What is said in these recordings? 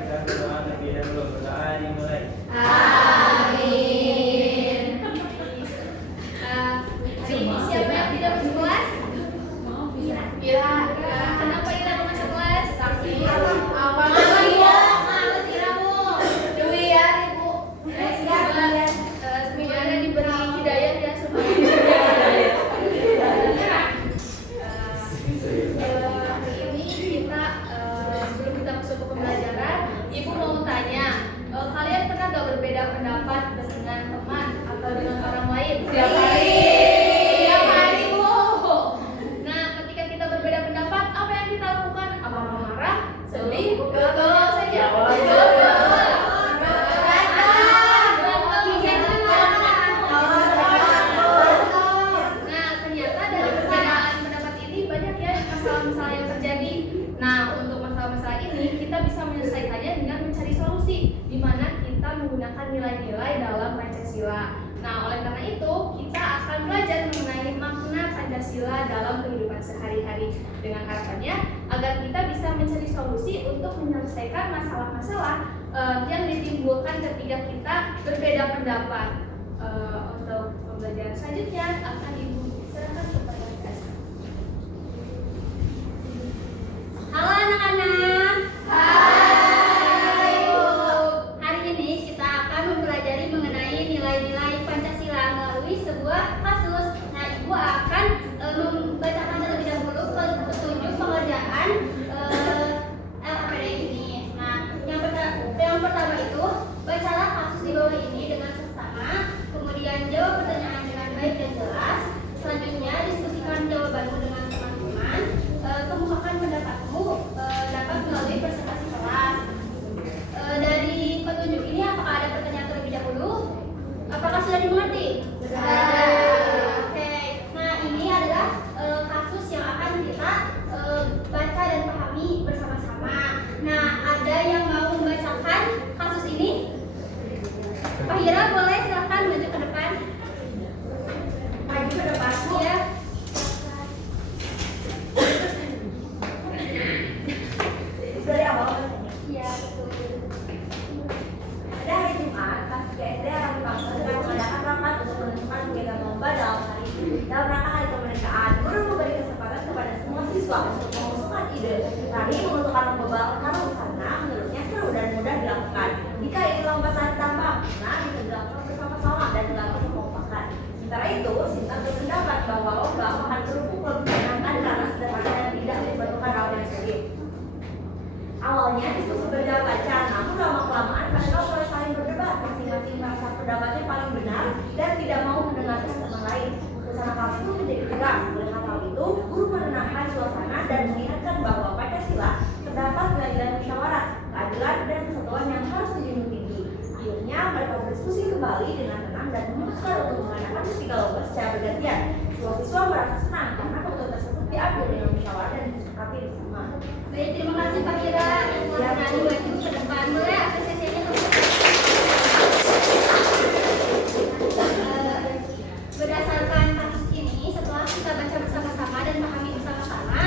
kita berdoa terlebih dahulu. Berdoa dimulai. Amin. Hari ini siapa yang tidak masuk kelas? Ira. Kenapa Ira nggak masuk kelas? Sakit. Apa ya? Males Iramu. Dewi ya Ibu. Semoga diberi hidayah ya semuanya. Hari ini kita sebelum kita masuk ke pembelajaran, Ibu mau tanya, kalian pernah gak berbeda pendapat dengan teman atau dengan orang lain? Setiap hari. Setiap hari, Bu. Nah, ketika kita berbeda pendapat, apa yang kita lakukan? Apa marah, sedih, atau saja? Nah, ternyata dari perbedaan pendapat ini banyak ya masalah-masalah yang terjadi. Nah, untuk masalah-masalah ini kita bisa menyelesaikannya dengan mencari solusi, di mana kita menggunakan nilai-nilai dalam Pancasila. Nah, oleh karena itu kita akan belajar mengenai makna Pancasila dalam kehidupan sehari-hari dengan harapannya agar kita bisa mencari solusi untuk menyelesaikan masalah-masalah yang ditimbulkan ketika kita berbeda pendapat. Untuk pembelajaran selanjutnya akan Ibu serahkan kepada Kak. Halo anak-anak. Hai. Hari ini kita akan mempelajari mengenai nilai-nilai Pancasila melalui sebuah kasus. Nah, Ibu akan membacakan terlebih dahulu petunjuk pengerjaan LKPD ini. Nah, yang pertama itu bacalah kasus di bawah ini dengan seksama, kemudian jawab pertanyaan dengan baik dan jelas. Selanjutnya diskusikan jawabanmu dengan teman-teman. Kemukakan pendapatmu dapat melalui presentasi kelas. Dari petunjuk ini apakah ada pertanyaan terlebih dahulu? Apakah sudah dimengerti? Oke. Nah, ini adalah kasus yang akan kita baca dan pahami bersama-sama. Nah, ada yang mau membacakan kasus ini? Pak Hira, boleh silakan maju ke depan. Maju ke depan, Bu. Ya. Dari awal. Iya, betul. Pada hari Jumat, kelas 3 SD Arang Bangsa sedang mengadakan rapat untuk menentukan kegiatan lomba dalam hari ini. Dalam rangka hari kemerdekaan, guru memberi kesempatan kepada semua siswa untuk mengusulkan ide. Kami mengusulkan lomba karena menurutnya seru dan mudah dilakukan. Jika ini lomba saling tambah, nah bisa dilakukan bersama-sama dan dilakukan kekompakan. Sementara itu, Sinta berpendapat bahwa lomba akan berhubung lebih menyenangkan karena sederhana dan tidak membutuhkan hal yang sulit. Awalnya diskusi berjalan lancar, namun lama-kelamaan mereka mulai saling berdebat. Masing-masing merasa pendapatnya paling benar dan tidak mau mendengarkan teman lain. Suasana kelas itu menjadi tegang. Melihat hal itu, guru menenangkan suasana dan mengingatkan bahwa Pancasila terdapat nilai-nilai musyawarah, keadilan dan persatuan yang harus dijunjung tinggi. Akhirnya mereka berdiskusi kembali dengan tenang dan memutuskan untuk mengadakan 3 lomba secara bergantian. Siswa-siswa merasa senang karena keputusan tersebut diambil dengan musyawarah dan disepakati bersama. Baik, terima kasih Pak Hira. Yang berani maju ke depan. Boleh apresiasinya dulu. Berdasarkan kasus ini, setelah kita baca bersama-sama dan pahami bersama-sama,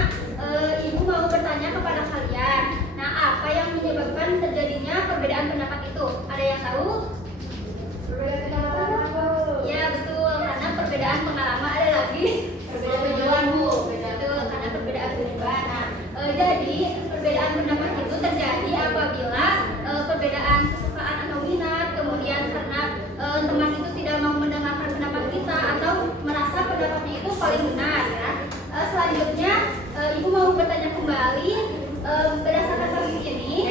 Ibu mau bertanya kepada kalian. Nah, apa yang menyebabkan terjadinya perbedaan pendapat itu? Ada yang tahu? Ya, betul. Karena perbedaan pengalaman, ada lagi perbedaan tujuan, Bu. Betul, karena perbedaan tujuan. Nah, jadi perbedaan pendapat itu terjadi apabila perbedaan kesukaan atau minat, kemudian karena teman itu tidak mau mendengarkan pendapat kita atau merasa pendapatnya itu paling benar ya. Selanjutnya Ibu mau bertanya kembali berdasarkan kasus ini,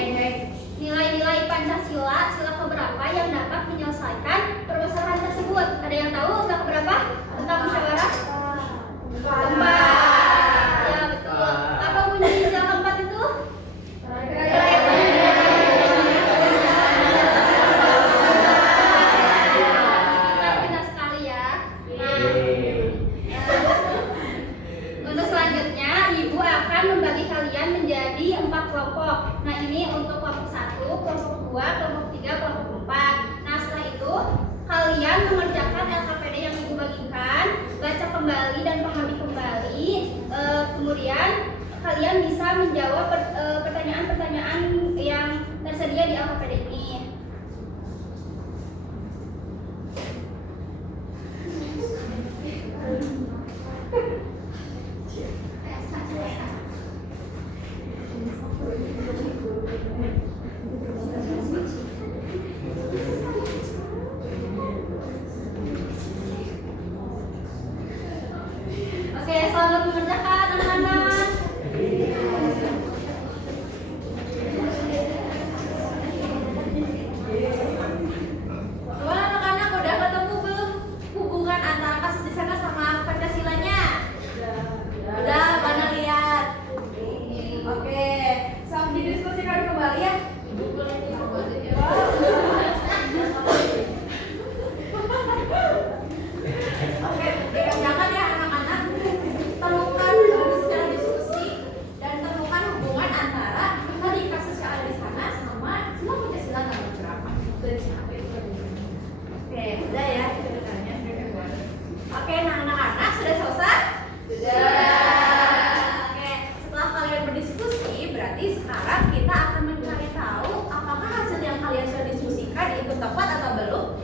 nilai-nilai Pancasila sila keberapa yang dapat menyelesaikan permasalahan tersebut? Ada yang tahu sila keberapa tentang musyawarah? Keempat. Ya, betul. Apa bunyi sila keempat itu? Pintar sekali ya. Untuk selanjutnya, Ibu akan membagi kalian menjadi 4 kelompok. Nah, ini untuk kelompok 1, kelompok 2, kelompok 3, kelompok 4. Nah, setelah itu kalian mengerjakan LKPD yang Ibu bagikan, baca kembali dan pahami kembali. Kemudian kalian bisa menjawab pertanyaan-pertanyaan yang tersedia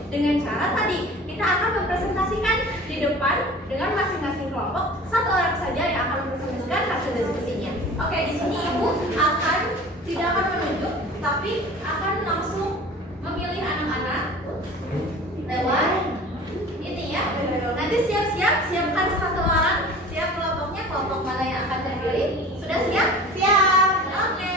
Dengan cara tadi kita akan mempresentasikan di depan dengan masing-masing kelompok, satu orang saja yang akan mempresentasikan hasil diskusinya. Oke, di sini ibu tidak akan menunjuk, tapi akan langsung memilih anak-anak lewat ini ya. Nanti siapkan satu orang, siap kelompoknya, kelompok mana yang akan terpilih. Sudah siap? Siap. Oke.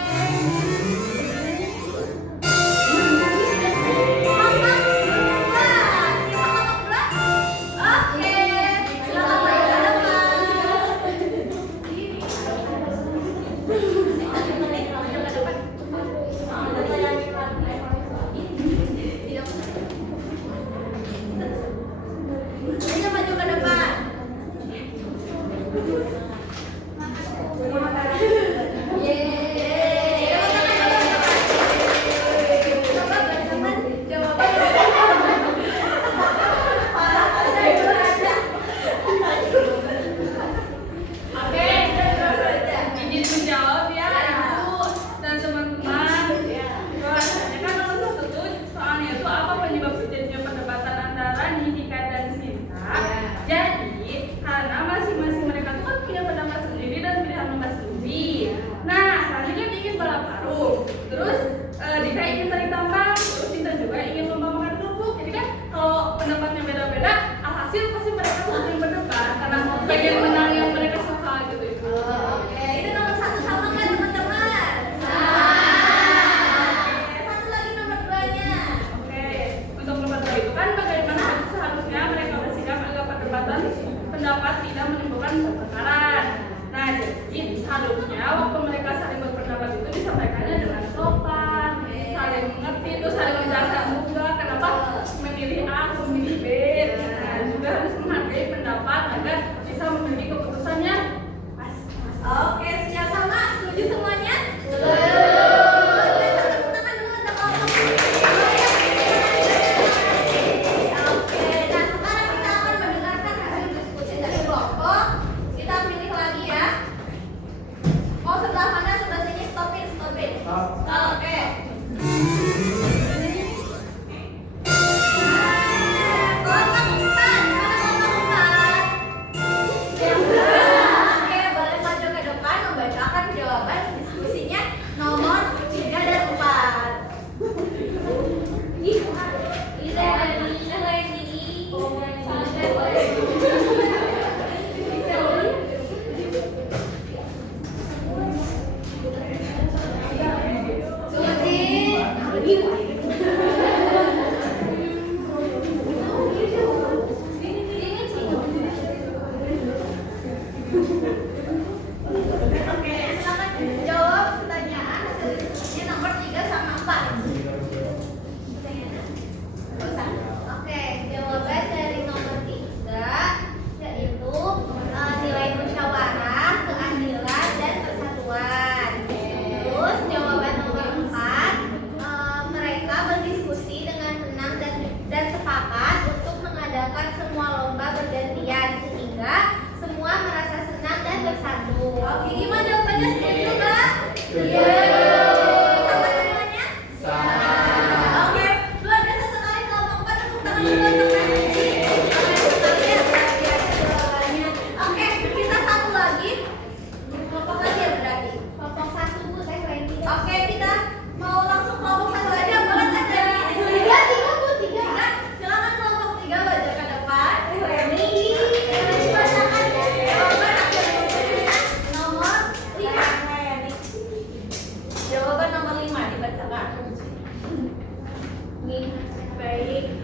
Pendapat tidak menimbulkan pertengkaran. Nah, jadi harusnya waktu mereka saling berpendapat itu disampaikannya dengan sopan, saling mengerti, terus saling menjelaskan juga kenapa memilih A, memilih B. Nah, juga harus menghargai pendapat agar bisa memiliki keputusannya pas. Oke, siap sama? Setuju semuanya?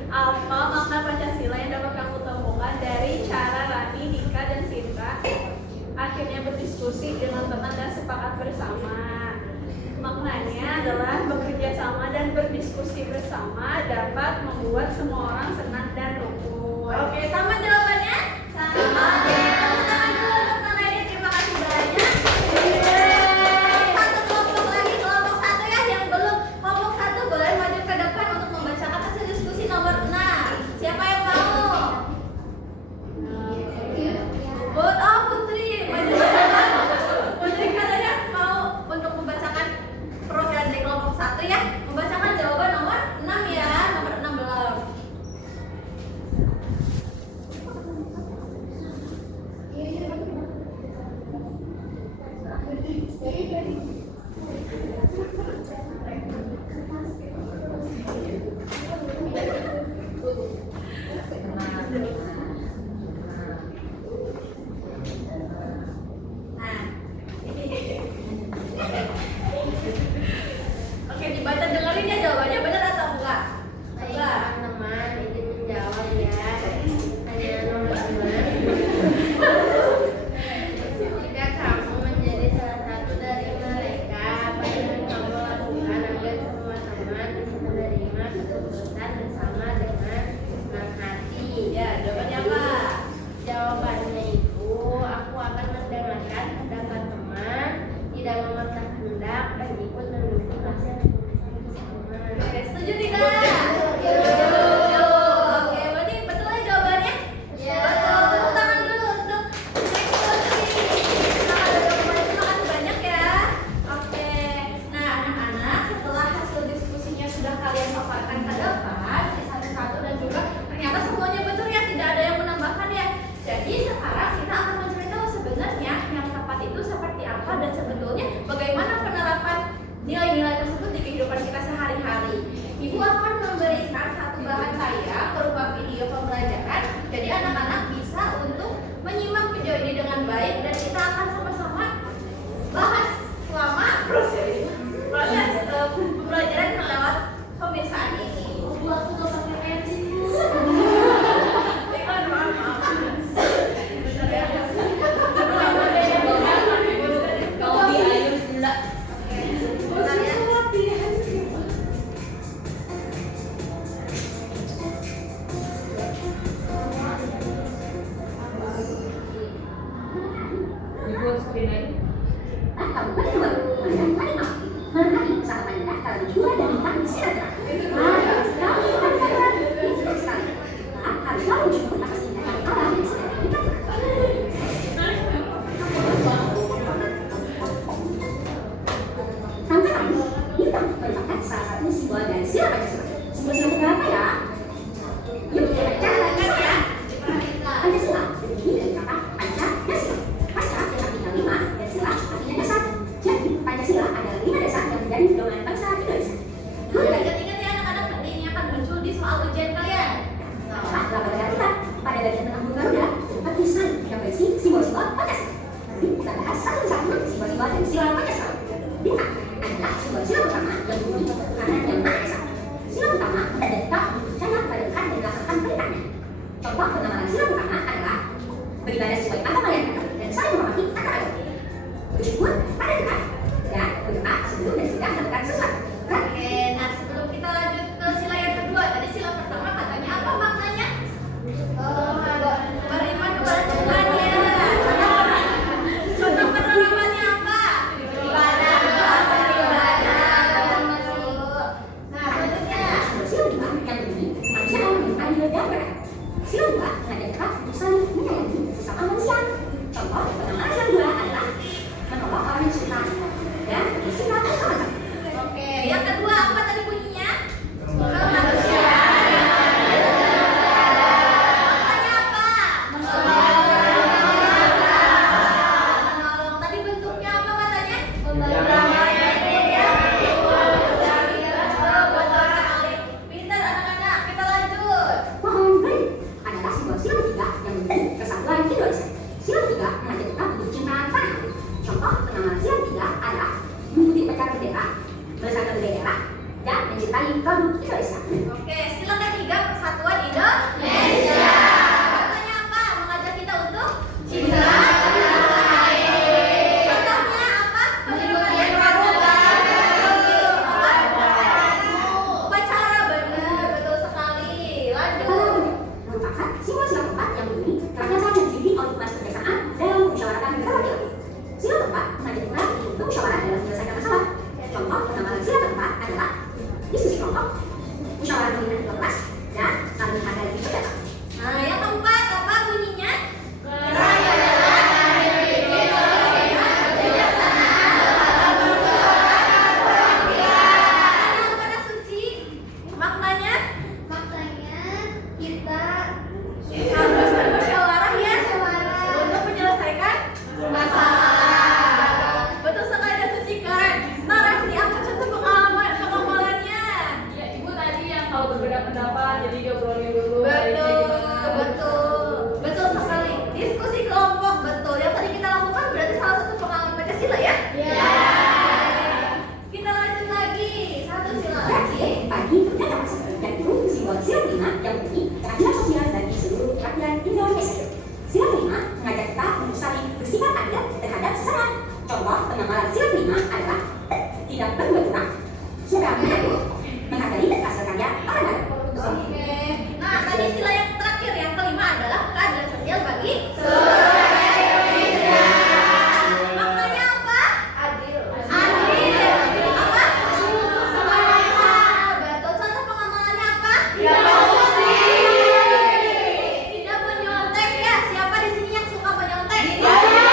Apa makna Pancasila yang dapat kamu temukan dari cara Rani, Dika, dan Sinta akhirnya berdiskusi dengan tenang dan sepakat bersama? Maknanya adalah bekerja sama dan berdiskusi bersama dapat membuat semua orang senang dan rukun. Oke, sama jawabannya? Sama. Tepuk tangan dulu untuk Kak Rani, terima kasih banyak. Satu kelompok lagi, kelompok satu ya yang belum. Kelompok satu boleh maju ke depan untuk membacakan hasil diskusi nomor 6. Siapa yang mau? Putri, maju ke depan. Putri katanya mau untuk membacakan program dari kelompok 1 ya. Membacakan jawaban nomor 6 ya, nomor 6 belum. produk Indonesia. Oke, sila ketiga persatuan Indonesia. Katanya apa? Mengajak kita untuk cinta tanah air. Contohnya apa? Penerimaan pramuka. Upacara, benar, betul sekali. Lanjut. Merupakan simbol sila keempat yang bunyi rakyat dan diri oleh mas kebiasaan dalam musyawaratan berbagai. Sila keempat mengajak kita untuk musyawarah dalam menyelesaikan masalah. Contoh penambahan sila keempat adalah diskusi kelompok, musyawarah pembinaan kelas, dan saling menghargai perbedaan. Nah, yang keempat apa bunyinya? Kepada suci. Maknanya Maknanya kita harus bermusyawarah ya musyawarah untuk menyelesaikan masalah. betul sekali dan suci kan. Narasi apa contoh pengamalannya? Ya, ibu tadi yang kalau berbeda pendapat jadi diobrolin dulu. Betul sekali. Diskusi kelompok, betul. Yang tadi kita lakukan berarti salah satu pengalaman Pancasila ya? Ya. Kita lanjut lagi. Satu sila lagi. Bagi dan atas, yaitu simbol sila kelima yang bunyi keadilan sosial bagi seluruh rakyat Indonesia. Sila kelima mengajak kita untuk saling bersikap adil terhadap sesama. Contoh pengamalan sila kelima adalah tidak berbuat curang, suka mengaku, menghargai hasil karya orang lain. Oke. Nah, tadi sila yang terakhir yang kelima adalah keadilan sosial bagi seluruh rakyat Indonesia. Maknanya apa? Adil. Apa? Sama. Betul. Contoh pengamalannya apa? Tidak menyontek ya. Siapa di sini yang suka menyontek? Tidak menyontek.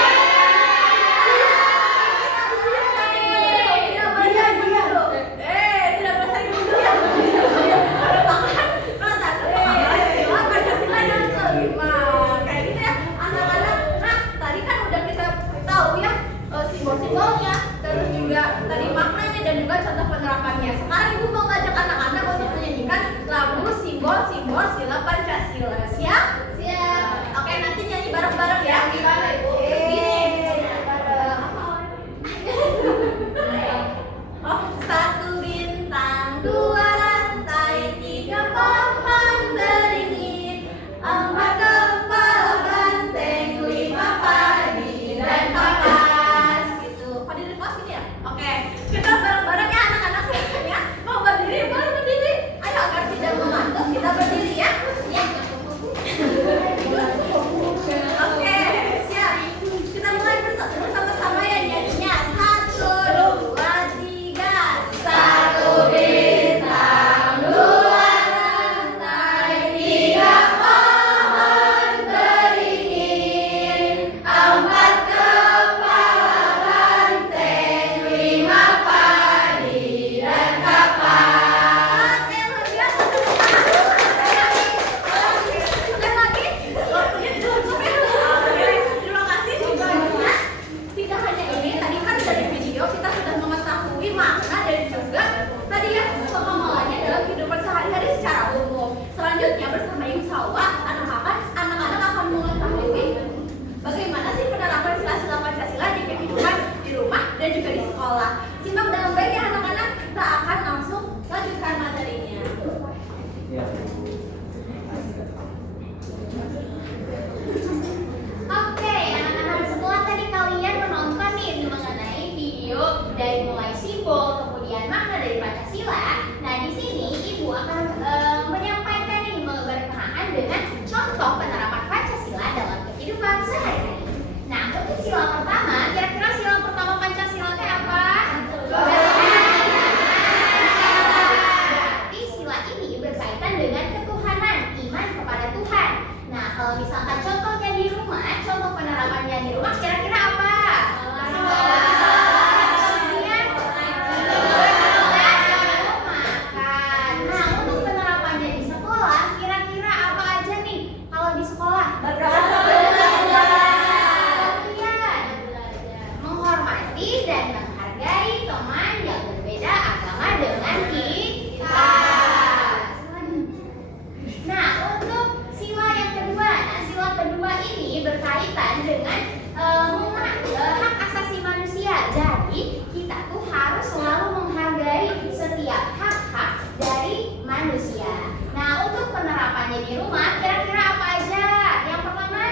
di rumah kira-kira apa aja? Yang pertama,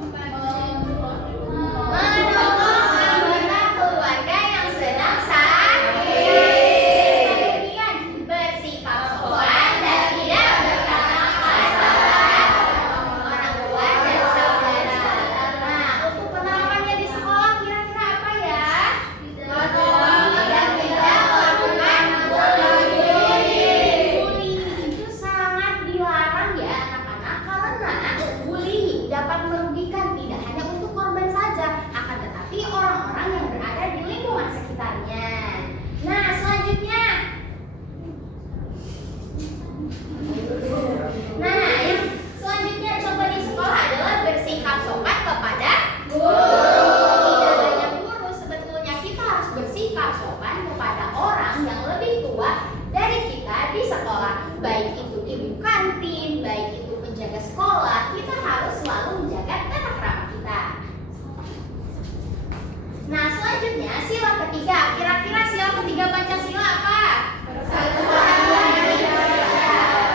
menolong anggota keluarga yang sedang sakit. Kemudian bersikap sopan dan tidak berkata kasar orang tua dan saudara. Nah, untuk penerapannya di sekolah kira-kira apa ya? Dan tidak melakukan bullying. Itu sangat dilarang ya anak-anak, karena bullying dapat merugikan tidak hanya untuk korban saja, akan tetapi orang-orang yang berada di lingkungan sekitarnya. Nah, selanjutnya, coba di sekolah adalah bersikap sopan kepada guru. Tidak hanya guru, sebetulnya kita harus bersikap sopan kepada orang yang lebih tua dari kita di sekolah. Baik itu ibu kantin, baik itu penjaga sekolah, kita harus selalu menjaga tata krama kita. Nah, selanjutnya sila ketiga. Kira-kira sila ketiga Pancasila apa?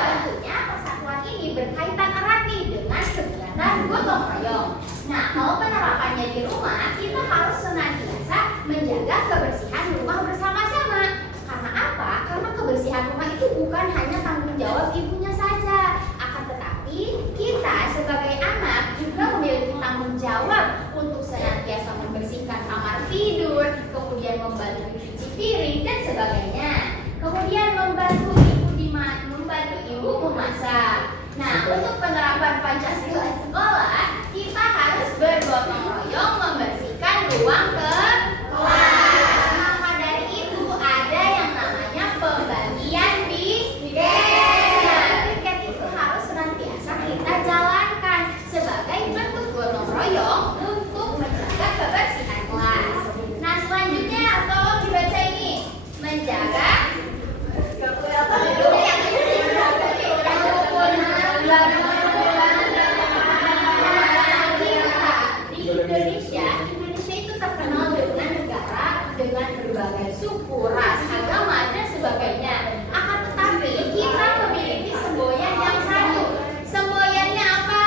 Tentunya persatuan ini berkaitan erat nih dengan kegiatan gotong royong. Nah, kalau penerapannya di rumah, kita harus senantiasa menjaga kebersihan rumah bersama-sama. Karena apa? Karena kebersihan rumah itu bukan hanya tanggung jawab ibunya saja, akan tetapi kita sebagai anak juga memiliki tanggung jawab untuk senantiasa membersihkan kamar tidur, kemudian membantu cuci piring dan sebagainya. Kemudian membantu ibu memasak. Nah, untuk penerapan Pancasila di sekolah, kita harus bergotong royong membersihkan ruang kelas. Maka dari itu ada yang namanya pembagian piket. Nah, piket itu harus senantiasa kita jalankan sebagai bentuk gotong royong untuk menjaga kebersihan kelas. Nah, selanjutnya tolong dibaca ini. Menjaga Indonesia itu terkenal dengan negara dengan berbagai suku, ras, agama dan sebagainya. Akan tetapi kita memiliki semboyan yang satu. Semboyannya apa?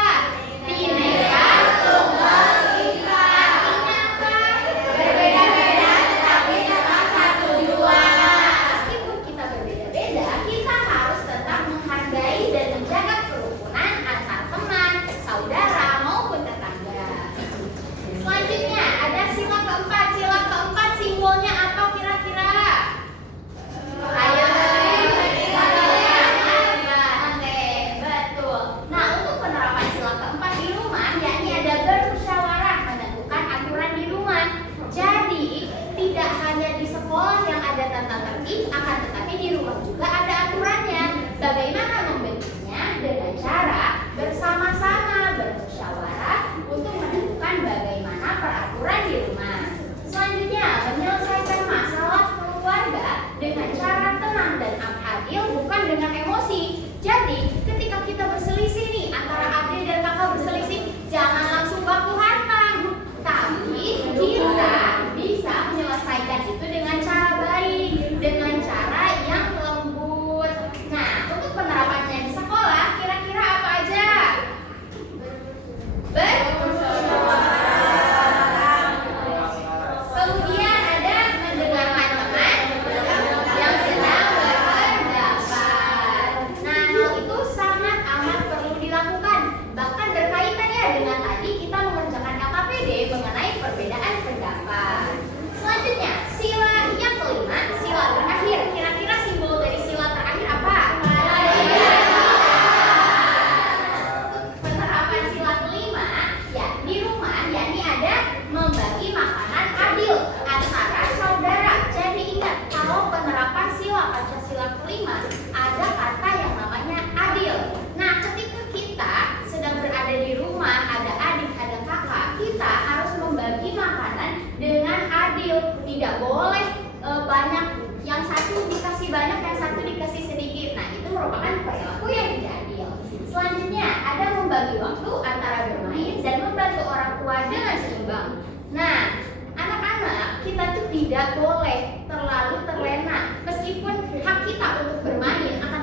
Bhinneka Tunggal Ika. Artinya apa? Berbeda-beda tetapi tetap satu jua. Meskipun kita berbeda-beda, kita harus tetap menghargai dan menjaga kerukunan antar teman, saudara maupun tetangga. Selanjutnya ada sila keempat. Sila keempat simbolnya apa kira-kira? Ayo. Oke, betul. Nah, untuk penerapan sila keempat di rumah, yakni ada bermusyawarah menentukan aturan di rumah. Jadi, tidak hanya di sekolah yang ada tata tertib, akan tetapi di rumah juga ada aturannya. Bagaimana membentuknya? Dengan cara bersama-sama bermusyawarah untuk menentukan bagaimana peraturan di rumah. Selanjutnya, menyelesaikan masalah keluarga dengan cara tenang dan adil, bukan dengan emosi. Jadi, ketika kita berselisih nih, antara adik dan kakak berselisih, jangan langsung baku hantam. Tapi kita bisa menyelesaikan itu dengan cara baik, dengan cara yang lembut. Nah, untuk penerapannya di sekolah, kira-kira apa aja? Kemudian ada mendengarkan teman yang sedang berpendapat. Nah, hal itu sangat amat perlu dilakukan. Bahkan berkaitan ya dengan tadi kita mengerjakan LKPD mengenai perbedaan pendapat. Selanjutnya, sila yang kelima, sila terakhir. Kira-kira simbol dari sila terakhir apa? Penerapan sila kelima, ya di rumah, yakni ada membagi makanan adil antara saudara. Jadi ingat, kalau penerapan sila Pancasila kelima, ada kata yang namanya adil. Nah, ketika kita sedang berada di rumah, ada adik, ada kakak, kita harus membagi makanan dengan adil. Tidak boleh banyak, yang satu dikasih banyak, yang satu dikasih sedikit. Nah, itu merupakan perilaku yang tidak adil. Selanjutnya, ada membagi waktu antara bermain dan membantu orang tua dengan seimbang. Nah, anak-anak, kita tuh tidak boleh terlalu terlena. Meskipun hak kita untuk bermain, akan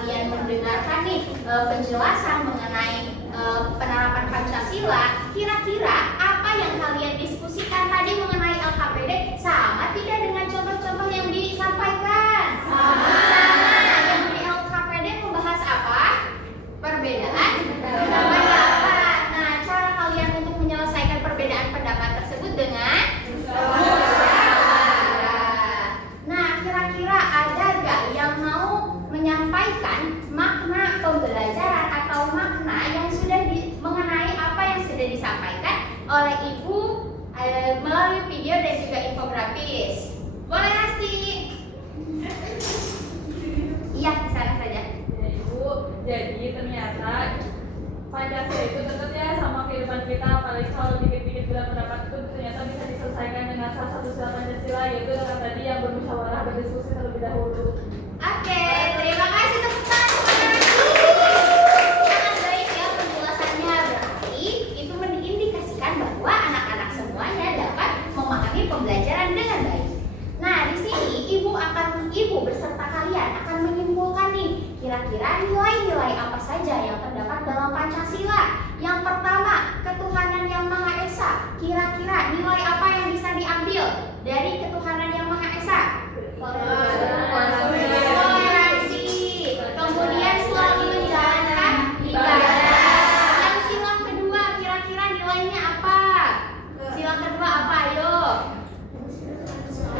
kalian mendengarkan nih penjelasan mengenai penerapan Pancasila, kira-kira apa yang kalian diskusikan tadi mengenai LKPD sama tidak dengan contoh-contoh yang disampaikan? Sama. Yang di LKPD membahas apa? Perbedaan pendapat. Nah, cara kalian untuk menyelesaikan perbedaan pendapat tersebut dengan nah, kira-kira ada gak yang mau menyampaikan makna pembelajaran atau makna yang sudah mengenai apa yang sudah disampaikan oleh Ibu melalui video dan juga infografis? Boleh Asti? Iya, di sana saja. Ya Ibu, jadi ternyata Pancasila itu dekat ya sama kehidupan kita, apalagi kalau dikit-dikit bila pendapat itu ternyata bisa diselesaikan dengan salah satu sila Pancasila, yaitu dengan tadi yang bermusyawarah berdiskusi terlebih dahulu. Oke, terima kasih tepuk tangan. Sangat baik ya penjelasannya, berarti itu mengindikasikan bahwa anak-anak semuanya dapat memahami pembelajaran dengan baik. Nah, di sini ibu beserta kalian akan menyimpulkan nih kira-kira nilai-nilai apa saja yang terdapat dalam Pancasila. Yang pertama, ketuhanan yang Maha Esa. Kira-kira nilai apa yang bisa diambil dari ketuhanan yang Maha Esa? Toleransi. Kemudian selalu menjalankan ibadah. Yang sila kedua, kira-kira nilainya apa? Sila kedua apa? Ayo.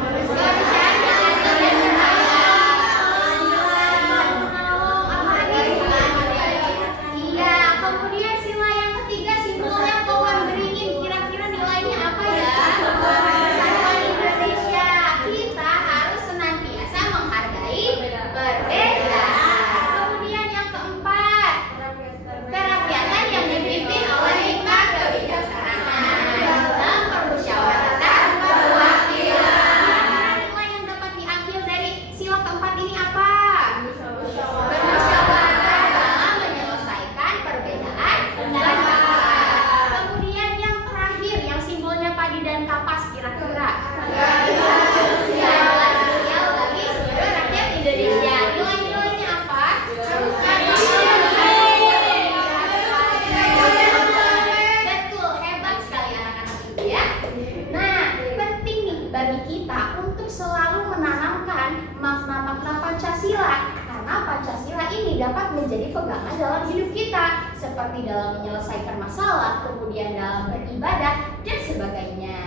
Kemanusiaan yang adil dan menolong. Apa lagi? Iya. Kemudian sila yang ketiga, simbolnya pohon beringin. Kira-kira nilainya apa ya? Persatuan Indonesia. Kita harus senantiasa menghargai perbedaan. Kemudian yang keempat, kerakyatan yang dipimpin oleh hikmat kebijaksanaan dalam permusyawaratan perwakilan. Kira-kira nilai yang dapat diambil dari sila keempat ini apa? Bermusyawarah dalam menyelesaikan perbedaan pendapat. Kemudian yang terakhir, yang simbolnya padi dan kapas, kira-kira keadilan sosial bagi seluruh rakyat Indonesia. Nilai-nilainya apa? Betul, hebat sekali anak-anak ibu ya. Nah, penting nih bagi kita untuk selalu menanamkan makna-makna Pancasila, karena Pancasila ini dapat menjadi pegangan dalam hidup kita, seperti dalam menyelesaikan masalah, kemudian dalam beribadah dan sebagainya.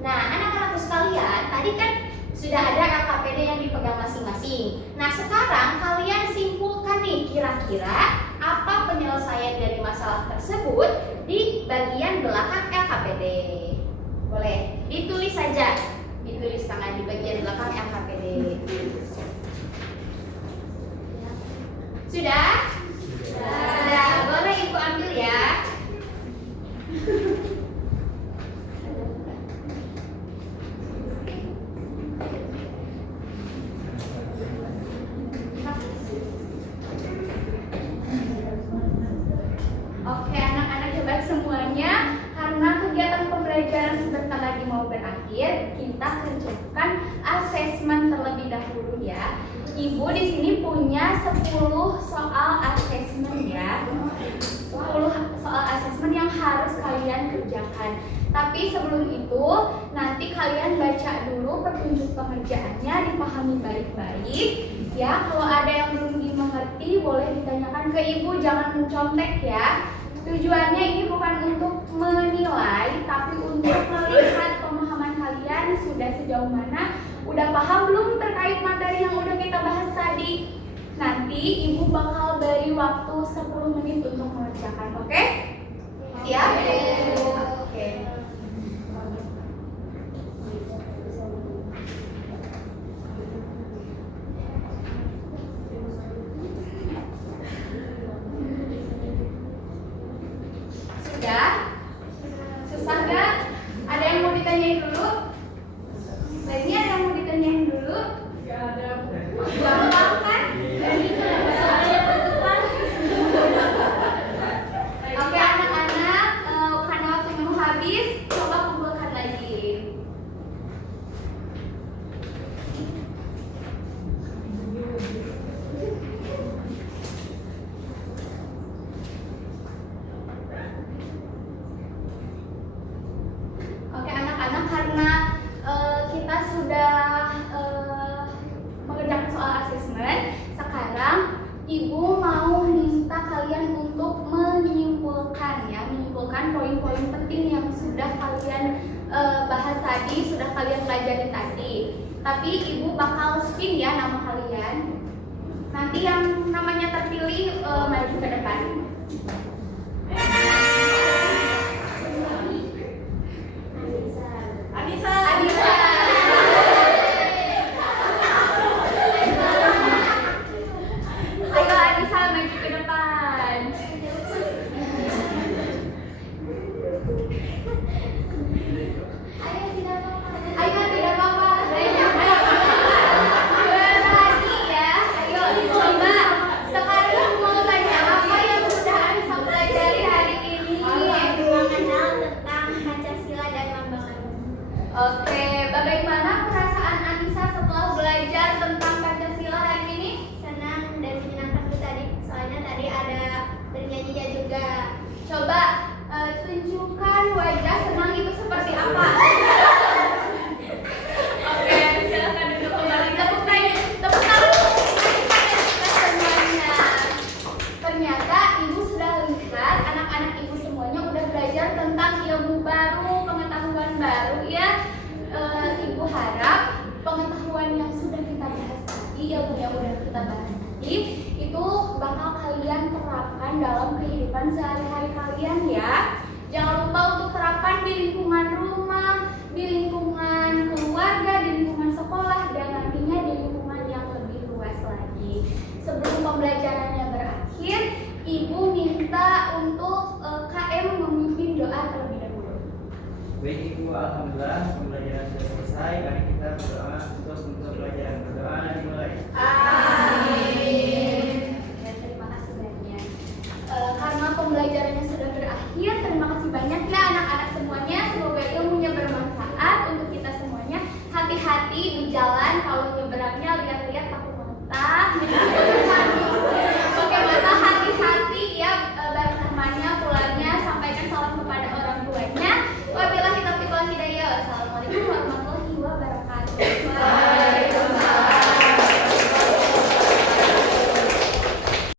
Nah, anak-anakku sekalian, tadi kan sudah ada LKPD yang dipegang masing-masing. Nah, sekarang kalian simpulkan nih kira-kira apa penyelesaian dari masalah tersebut di bagian belakang LKPD. Boleh ditulis saja, ditulis tangan di bagian belakang LKPD. Sudah? Sudah. Boleh Ibu ambil ya. Oke, anak-anak hebat semuanya. Karena kegiatan pembelajaran sebentar lagi mau berakhir, kita kerjakan asesmen terlebih dahulu ya. Ibu di sini punya 10 soal asesmen ya. 10 soal asesmen yang harus kalian kerjakan. Tapi sebelum itu, nanti kalian baca dulu petunjuk pengerjaannya, dipahami baik-baik ya. Kalau ada yang belum dimengerti, boleh ditanyakan ke ibu, jangan mencontek ya. Tujuannya ini bukan untuk menilai, tapi untuk melihat pemahaman kalian sudah sejauh mana, udah paham belum terkait materi yang udah kita bahas tadi. Nanti ibu bakal beri waktu 10 menit untuk mengerjakan, oke? Siap? Oke. Sudah? Susah nggak? Ada yang mau ditanyain dulu? Lainnya ada yang mau ditanyain dulu? Gak ada. Gampang kan? Oke anak-anak, karena waktunya mau habis, Ibu mau minta kalian untuk menyimpulkan poin-poin penting yang sudah kalian bahas tadi, sudah kalian pelajari tadi. Tapi Ibu bakal spin ya nama kalian. Nanti yang namanya terpilih maju ke depan. Anissa. Ayo Anissa maju ke depan. Ayo tidak apa-apa. Berani ya. Ayo coba sekarang mau tanya apa yang sudah Anissa pelajari hari ini? Mengenal tentang Pancasila dan lambang negara. Oke, bagaimana perasaan Anissa setelah belajar tentang Pancasila hari ini? Senang dan menyenangkan tuh tadi. Soalnya tadi ada bernyanyinya juga. Coba tunjukkan wajah senang itu seperti apa? Oke, silakan duduk kembali. Tepuk tangan kita semuanya. Ternyata Ibu sudah lihat anak-anak Ibu semuanya udah belajar tentang ilmu baru, pengetahuan baru ya. Ibu harap pengetahuan yang sudah kita bahas tadi, ilmu yang sudah kita bahas tadi, itu bakal kalian terapkan dalam kehidupan sehari-hari kalian ya. Jangan lupa untuk terapkan di lingkungan rumah, di lingkungan keluarga, di lingkungan sekolah, dan nantinya di lingkungan yang lebih luas lagi. Sebelum pembelajarannya berakhir, Ibu minta untuk KM memimpin doa terlebih dahulu. Baik Ibu, alhamdulillah pembelajaran sudah selesai. Mari kita berdoa untuk pelajaran. Berdoa